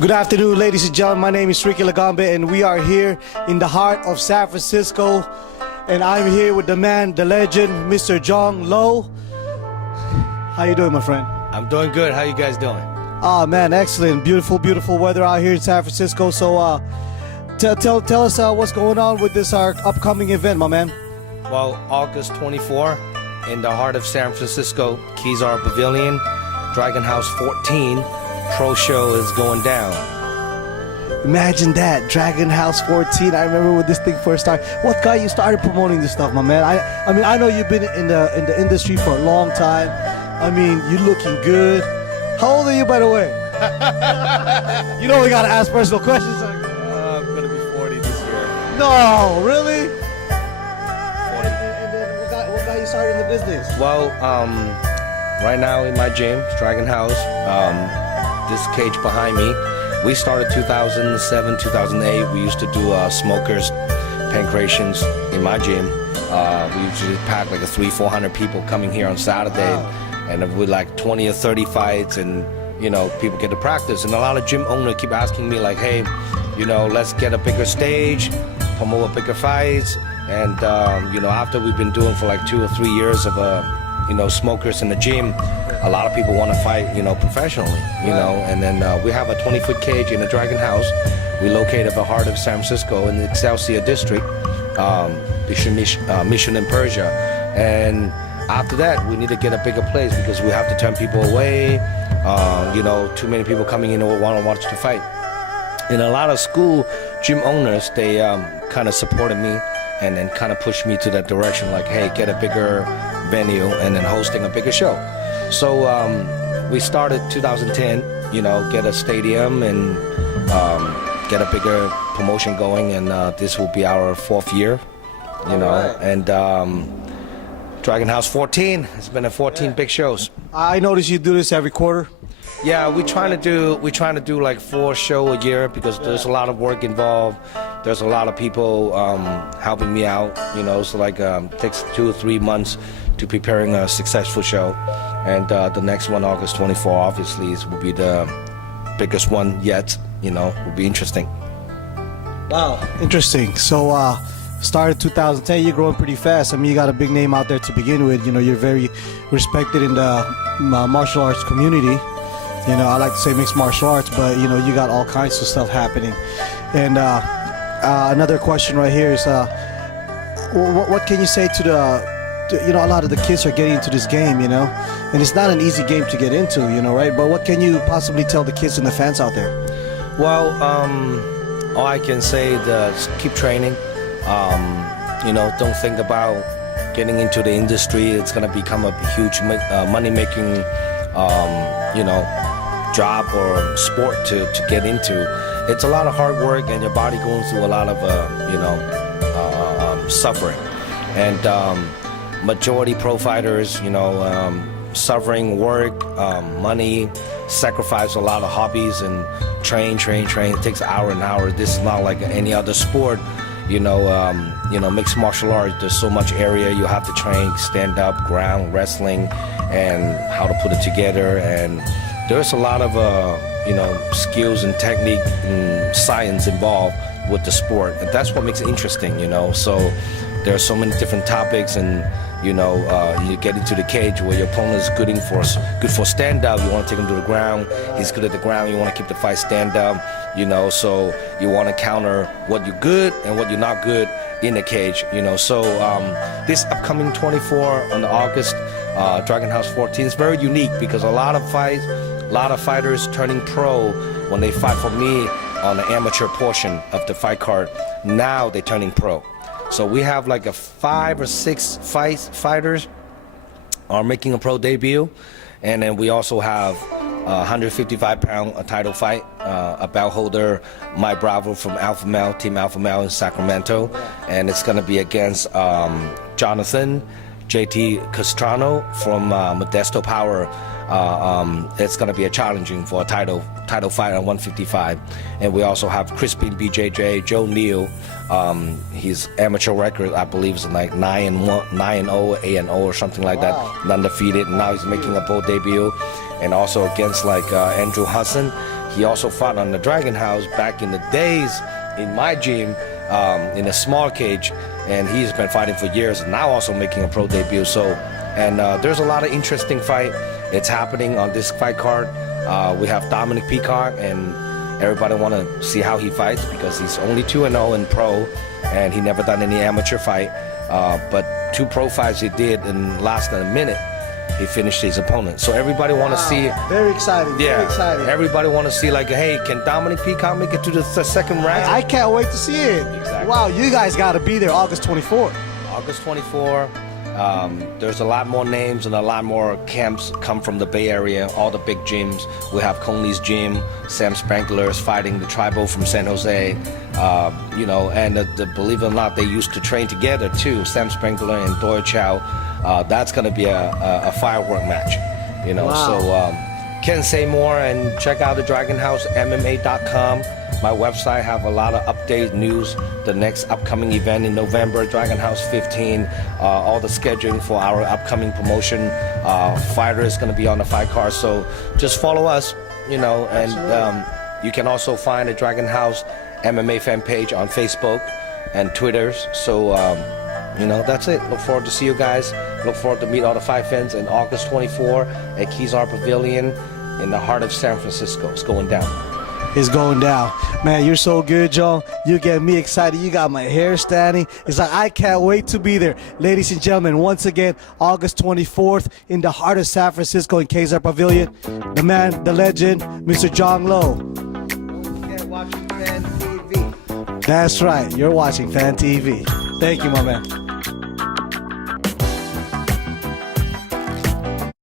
Good afternoon, ladies and gentlemen. My name is Ricky Lagambe, and we are here in the heart of San Francisco. And I'm here with the man, the legend, Mr. Zhong Luo. How you doing, my friend? I'm doing good. How you guys doing? Ah, man, excellent. Beautiful, beautiful weather out here in San Francisco. So, tell us what's going on with this our upcoming event, my man. Well, August 24, in the heart of San Francisco, Keys Art Pavilion, Dragon House 14, Pro Show is going down. Imagine that, Dragon House 14. I remember when this thing first started. What got you started promoting this stuff, my man? I mean, I know you've been in the industry for a long time. I mean, you're looking good. How old are you, by the way? You know we gotta ask personal questions. I'm gonna be 40 this year. No, really? 40. And then what got you started in the business? Well, right now in my gym, Dragon House, this cage behind me, we started 2007, 2008. We used to do smokers, pancreations in my gym. We usually pack like 300-400 people coming here on Saturday. Wow. And with like 20 or 30 fights, and you know, people get to practice. And a lot of gym owners keep asking me like, hey, you know, let's get a bigger stage, promote bigger fights. And you know, after we've been doing for like 2 or 3 years of you know, smokers in the gym, a lot of people want to fight, you know, professionally, you know. And then we have a 20-foot cage in the Dragon House. We located at the heart of San Francisco in the Excelsior district, Mission in Persia. And after that, we need to get a bigger place because we have to turn people away. You know, too many people coming in who want to watch the fight. And a lot of school gym owners, they kind of supported me and then kind of pushed me to that direction, like, hey, get a bigger venue and then hosting a bigger show. So we started 2010, you know, get a stadium and get a bigger promotion going, and this will be our 4th year, you know. Right. And Dragon House 14, it's been a 14 big shows. I noticed you do this every quarter. Yeah, we're trying to do like 4 shows a year because there's a lot of work involved. There's a lot of people helping me out, you know. So like takes 2 or 3 months to preparing a successful show. And the next one, August 24, obviously, will be the biggest one yet. You know, will be interesting. Wow, interesting. So, started 2010. You're growing pretty fast. I mean, you got a big name out there to begin with. You know, you're very respected in the martial arts community. You know, I like to say mixed martial arts, but you know, you got all kinds of stuff happening. And another question right here is, what can you say to the you know, a lot of the kids are getting into this game, you know, and it's not an easy game to get into, you know, right? But what can you possibly tell the kids and the fans out there? Well, all I can say is keep training. You know, don't think about getting into the industry. It's going to become a huge money-making, you know, job or sport to get into. It's a lot of hard work, and your body going through a lot of, you know, suffering. And majority pro fighters, you know, suffering work, money, sacrifice a lot of hobbies and train. It takes an hour and hour. This is not like any other sport, you know, mixed martial arts. There's so much area you have to train, stand up, ground, wrestling, and how to put it together. And there's a lot of, you know, skills and technique and science involved with the sport. And that's what makes it interesting, you know. So there are so many different topics, and you know, you get into the cage where your opponent is good for stand up. You want to take him to the ground. He's good at the ground. You want to keep the fight stand up. You know, so you want to counter what you're good and what you're not good in the cage. You know, so this upcoming 24 on August, Dragon House 14 is very unique because a lot of fighters turning pro when they fight for me on the amateur portion of the fight card. Now they're turning pro. So we have like a 5 or 6 fighters are making a pro debut, and then we also have a 155-pound title fight, a belt holder, my Bravo from Alpha Male, Team Alpha Male in Sacramento, and it's going to be against Jonathan JT Castrano from Modesto Power. It's going to be a challenging for a title fight on 155. And we also have Crispin BJJ, Joe Neal. His amateur record, I believe, is like 9-0, 8-0 or something like that, undefeated. And now he's making a pro debut. And also against like Andrew Hudson, He also fought on the Dragon House back in the days in my gym, in a small cage, and he's been fighting for years, and now also making a pro debut. So, and there's a lot of interesting fight. It's happening on this fight card. We have Dominic Peacock, and everybody want to see how he fights because he's only 2-0 in pro, and he never done any amateur fight. But 2 pro fights he did in less than a minute. He finished his opponent. So everybody want to see. Very exciting. Yeah, Very exciting. everybody want to see, like, hey, can Dominic Peacock make it to the second round? I can't wait to see it. Exactly. Wow, you guys got to be there August 24th. August 24. There's a lot more names and a lot more camps come from the Bay Area, all the big gyms. We have Conley's gym, Sam Sprankler's fighting the Tribal from San Jose, you know, and believe it or not, they used to train together too, Sam Sprankler and Doyle Chow. That's going to be a firework match, you know. Wow. So can't say more, and check out the DragonHouseMMA.com. My website have a lot of update news, the next upcoming event in November, Dragon House 15, all the scheduling for our upcoming promotion. Fighter is going to be on the fight card, so just follow us, you know, and you can also find the Dragon House MMA fan page on Facebook and Twitters. So, you know, that's it. Look forward to see you guys. Look forward to meet all the fight fans on August 24 at Kezar Pavilion in the heart of San Francisco. It's going down. Is going down. Man, you're so good, John. You get me excited. You got my hair standing. It's like I can't wait to be there. Ladies and gentlemen, once again, August 24th in the heart of San Francisco in Kezar Pavilion. The man, the legend, Mr. Zhong Luo. Don't forget watching FANTV. That's right. You're watching FANTV. Thank you, my man.